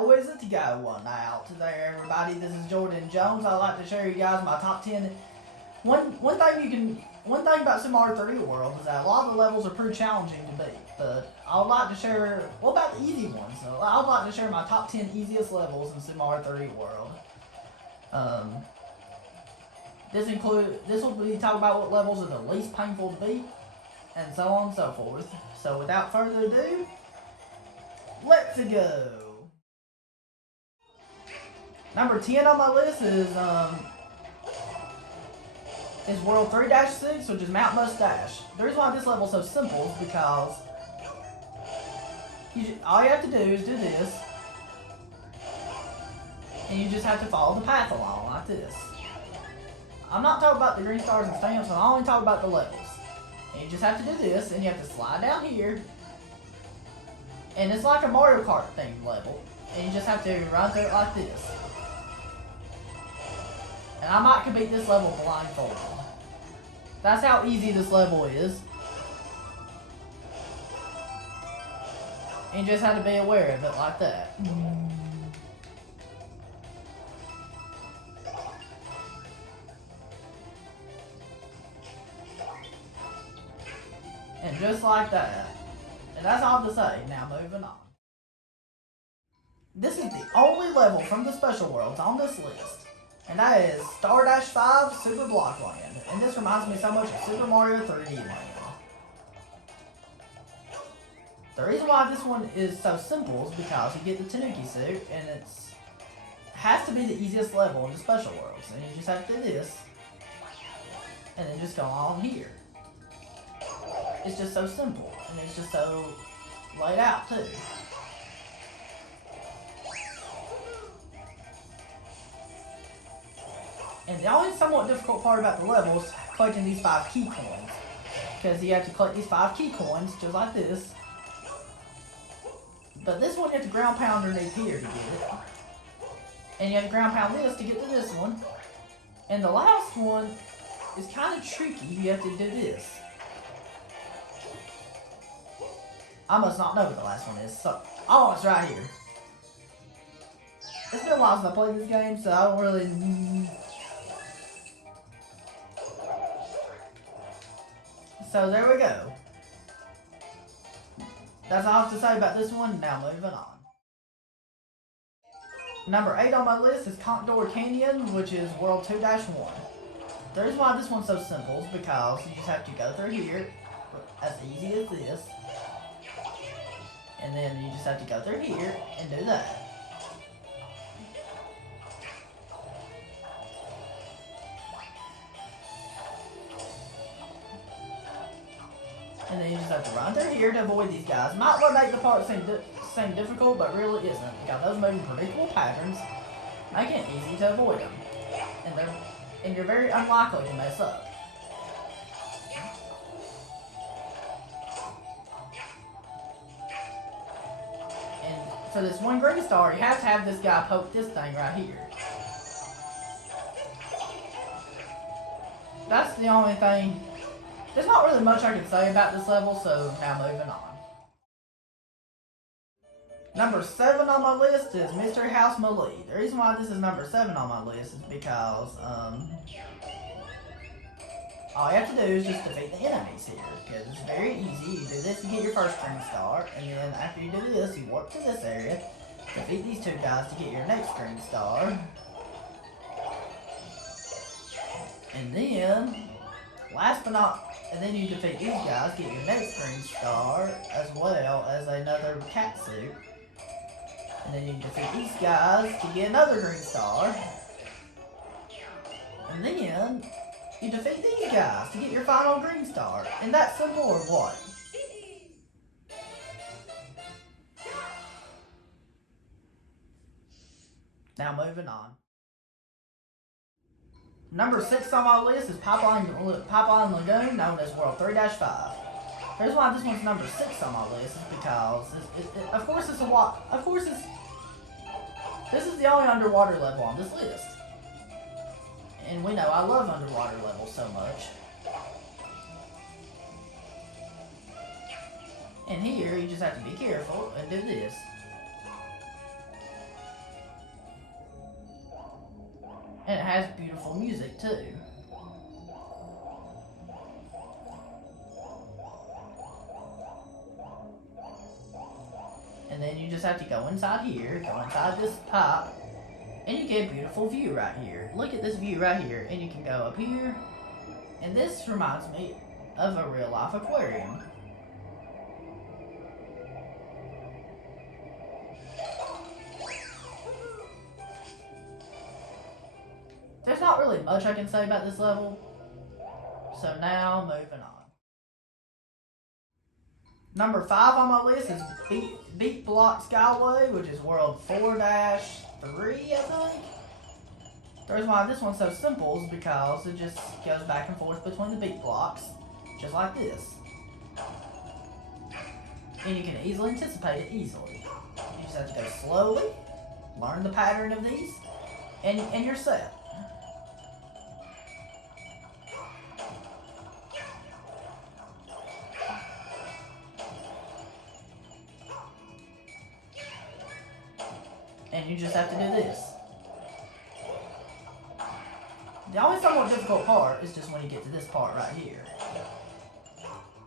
how is it going out there, everybody? This is Jordan Jones. I'd like to share you guys my top 10. One thing about Super Mario 3D World is that a lot of the levels are pretty challenging to beat. But I would like to share, what about the easy ones? So I would like to share my top 10 easiest levels in Super Mario 3D World. This will be talking about what levels are the least painful to beat, and so on and so forth. So without further ado, let's go. Number 10 on my list is World 3-6, which is Mount Mustache. The reason why this level is so simple is because all you have to do is do this, and you just have to follow the path along like this. I'm not talking about the green stars and stamps, I'm only talking about the levels. And you just have to do this, and you have to slide down here, and it's like a Mario Kart themed level, and you just have to run through it like this. And I might complete this level blindfolded. That's how easy this level is. And you just have to be aware of it like that. And just like that. And that's all to say. Now moving on. This is the only level from the Special Worlds on this list. And that is Star-5 Super Blockade. And this reminds me so much of Super Mario 3D Land. The reason why this one is so simple is because you get the Tanuki suit, and it has to be the easiest level in the Special Worlds. And you just have to do this, and then just go on here. It's just so simple, and it's just so laid out too. And the only somewhat difficult part about the level is collecting these 5 key coins. Because you have to collect these 5 key coins, just like this. But this one you have to ground pound underneath here to get it. And you have to ground pound this to get to this one. And the last one is kind of tricky. You have to do this. I must not know what the last one is. So, oh, it's right here. It's been a while since I played this game, so I don't really... So there we go. That's all I have to say about this one. Now moving on. Number 8 on my list is Condor Canyon, which is World 2-1. The reason why this one's so simple is because you just have to go through here, as easy as this, and then you just have to go through here and do that. And then you just have to run through here to avoid these guys. Might want to make the part seem difficult, but really isn't. Because those moving predictable patterns make it easy to avoid them. And you're very unlikely to mess up. And for this one green star, you have to have this guy poke this thing right here. That's the only thing. There's not really much I can say about this level, so now moving on. Number 7 on my list is Mr. Housemali. The reason why this is number 7 on my list is because all you have to do is just defeat the enemies here, because it's very easy. You do this, you get your first green star, and then after you do this, you warp to this area, defeat these 2 guys to get your next green star, and then and then you defeat these guys, get your next green star, as well as another cat suit. And then you defeat these guys to get another green star. And then you defeat these guys to get your final green star. And that's simple or what? Now moving on. Number 6 on my list is Pipeline Lagoon, known as World 3-5. The reason why this one's number 6 on my list is because, this is the only underwater level on this list. And we know I love underwater levels so much. And here, you just have to be careful and do this. And it has beautiful music too. And then you just have to go inside here, go inside this pipe, and you get a beautiful view right here. Look at this view right here, and you can go up here, and this reminds me of a real life aquarium. There's not really much I can say about this level, so now moving on. Number 5 on my list is Beat Block Skyway, which is World 4-3, I think. The reason why this one's so simple is because it just goes back and forth between the beat blocks, just like this. And you can easily anticipate it easily. You just have to go slowly, learn the pattern of these, and you're set. And you just have to do this. The only somewhat difficult part is just when you get to this part right here.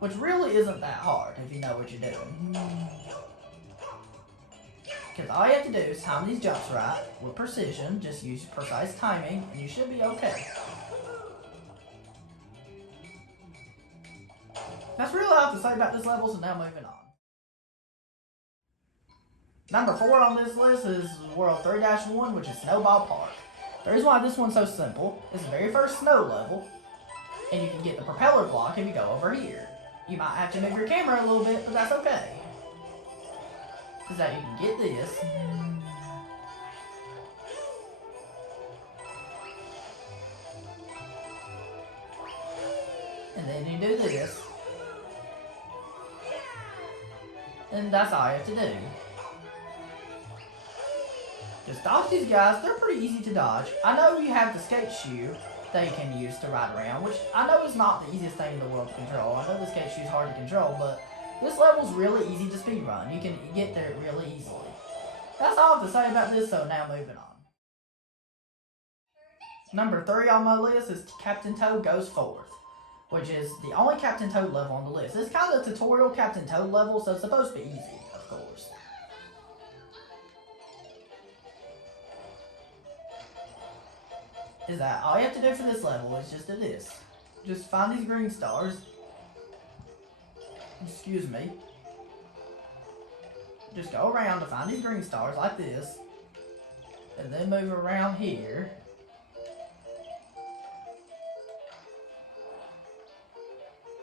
Which really isn't that hard if you know what you're doing. Because all you have to do is time these jumps right with precision. Just use precise timing and you should be okay. That's really all I have to say about this level, so now moving on. Number 4 on this list is World 3-1, which is Snowball Park. The reason why this one's so simple is the very first snow level, and you can get the propeller block if you go over here. You might have to move your camera a little bit, but that's okay. Because now you can get this. And then you do this. And that's all you have to do. Just dodge these guys. They're pretty easy to dodge. I know you have the skate shoe that you can use to ride around, which I know is not the easiest thing in the world to control. I know the skate shoe is hard to control, but this level's really easy to speedrun. You can get there really easily. That's all I have to say about this, so now moving on. Number 3 on my list is Captain Toad Goes Forth, which is the only Captain Toad level on the list. It's kind of a tutorial Captain Toad level, so it's supposed to be easy, of course. Is that all you have to do for this level is just do this. Just find these green stars. Excuse me. Just go around to find these green stars like this. And then move around here.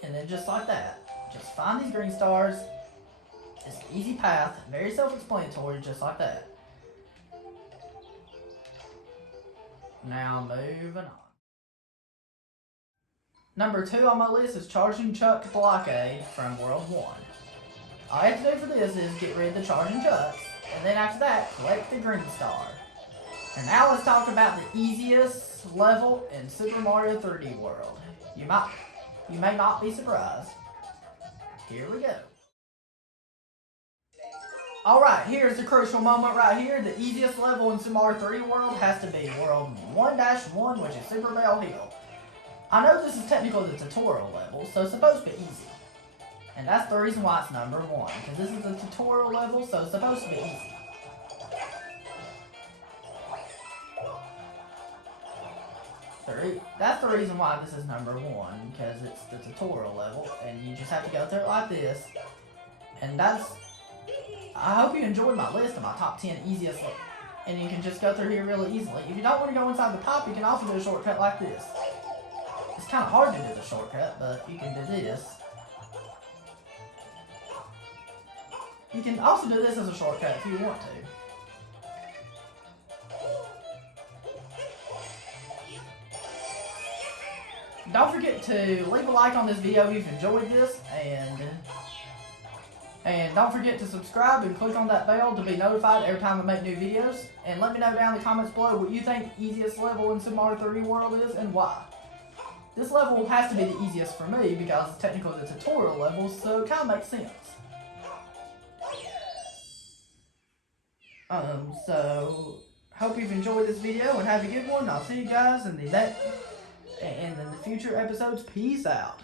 And then just like that. Just find these green stars. It's an easy path, very self-explanatory, just like that. Now moving on. Number 2 on my list is Charging Chuck Blockade from World 1. All you have to do for this is get rid of the Charging Chucks, and then after that, collect the green star. And now let's talk about the easiest level in Super Mario 3D World. You may not be surprised. Here we go. Alright, here's the crucial moment right here. The easiest level in Super Mario 3D World has to be World 1-1, which is Super Bell Hill. I know this is technically the tutorial level, so it's supposed to be easy. And that's the reason why it's number 1, because this is a tutorial level, so it's supposed to be easy. That's the reason why this is number 1, because it's the tutorial level, and you just have to go through it like this. And that's... I hope you enjoyed my list of my top 10 easiest, and you can just go through here really easily. If you don't want to go inside the pipe, you can also do a shortcut like this. It's kind of hard to do the shortcut, but you can do this. You can also do this as a shortcut if you want to. Don't forget to leave a like on this video if you've enjoyed this, and don't forget to subscribe and click on that bell to be notified every time I make new videos. And let me know down in the comments below what you think the easiest level in Super Mario 3D World is and why. This level has to be the easiest for me because it's technically the tutorial level, so it kind of makes sense. So hope you've enjoyed this video and have a good one. I'll see you guys in the future episodes. Peace out.